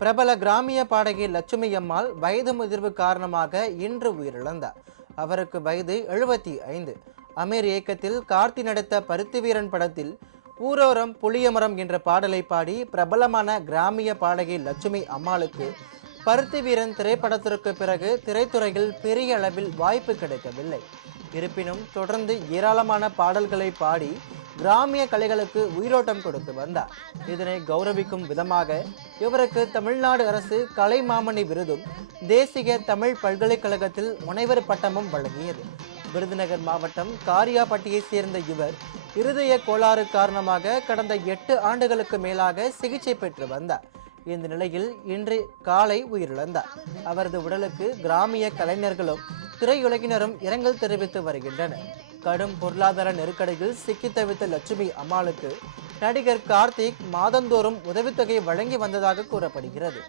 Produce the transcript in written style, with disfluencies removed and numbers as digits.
பிரபல கிராமிய பாடகி லட்சுமி அம்மாள் வயது முதிர்வு காரணமாக இன்று உயிரிழந்தார். அவருக்கு வயது 75. அமீர் இயக்கத்தில் கார்த்தி நடித்த பருத்தி வீரன் படத்தில் ஊரோரம் புளியமரம் என்ற பாடலை பாடி பிரபலமான கிராமிய பாடகி லட்சுமி அம்மாளுக்கு பருத்தி வீரன் திரைப்படத்திற்கு பிறகு திரைத்துறையில் பெரிய அளவில் வாய்ப்பு கிடைக்கவில்லை. இருப்பினும் தொடர்ந்து ஏராளமான பாடல்களை பாடி கிராமிய கலைகளுக்கு உயிரோட்டம் கொடுத்து வந்தார். இதனை கௌரவிக்கும் விதமாக இவருக்கு தமிழ்நாடு அரசு கலைமாமணி விருதும் தேசிய தமிழ் பல்கலைக்கழகத்தில் முனைவர் பட்டமும் வழங்கியது. விருதுநகர் மாவட்டம் காரியாபட்டியை சேர்ந்த இவர் இருதய கோளாறு காரணமாக கடந்த 8 ஆண்டுகளுக்கு மேலாக சிகிச்சை பெற்று வந்தார். இந்த நிலையில் இன்று காலை உயிரிழந்தார். அவரது உடலுக்கு கிராமிய கலைஞர்களும் திரையுலகினரும் இரங்கல் தெரிவித்து வருகின்றனர். கடும் பொருளாதார நெருக்கடியில் சிக்கி தவித்த லட்சுமி அம்மாளுக்கு நடிகர் கார்த்திக் மாதந்தோறும் உதவித்தொகை வழங்கி வந்ததாக கூறப்படுகிறது.